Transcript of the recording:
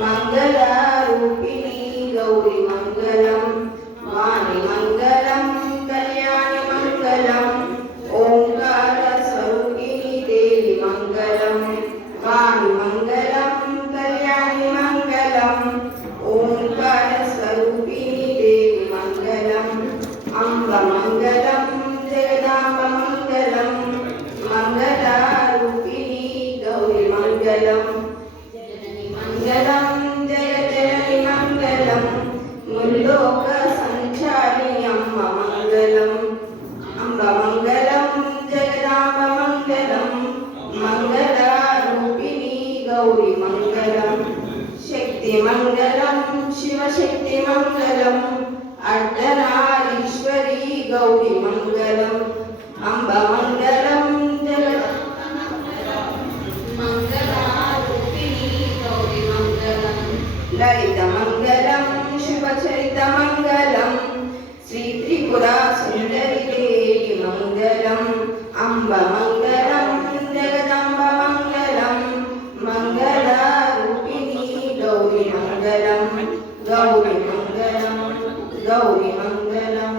మంగళరూపిణి గౌరి మంగళం వాణి మంగళం కళ్యాణి మంగళం ఓంకార స్వరూపిణి దేవి మంగళం వాణి మంగళం కళ్యాణి మంగళం ఓంకార స్వరూపిణి దేవి మంగళం అంబ మంగళం జగదాంబ మంగళం మంగళరూపిణి గౌరి మంగళం మంగళం జయ జనని మంగళం ముల్లోక సంచారిణి అమ్మ మంగళం అంబ మంగళం జగదాంబ మంగళం మంగళరూపిణి గౌరి మంగళం శక్తి మంగళం శివశక్తి మంగళం అర్ధనారీశ్వరి గౌరి మంగళం అంబ మంగళం లలిత మంగళం శుభచరిత మంగళం శ్రీ త్రిపురా సుందరి దేవి మంగళం అంబ మంగళం జగదంబ మంగళం మంగళరూపిణి గౌరి మంగళం గౌరి మంగళం గౌరి మంగళం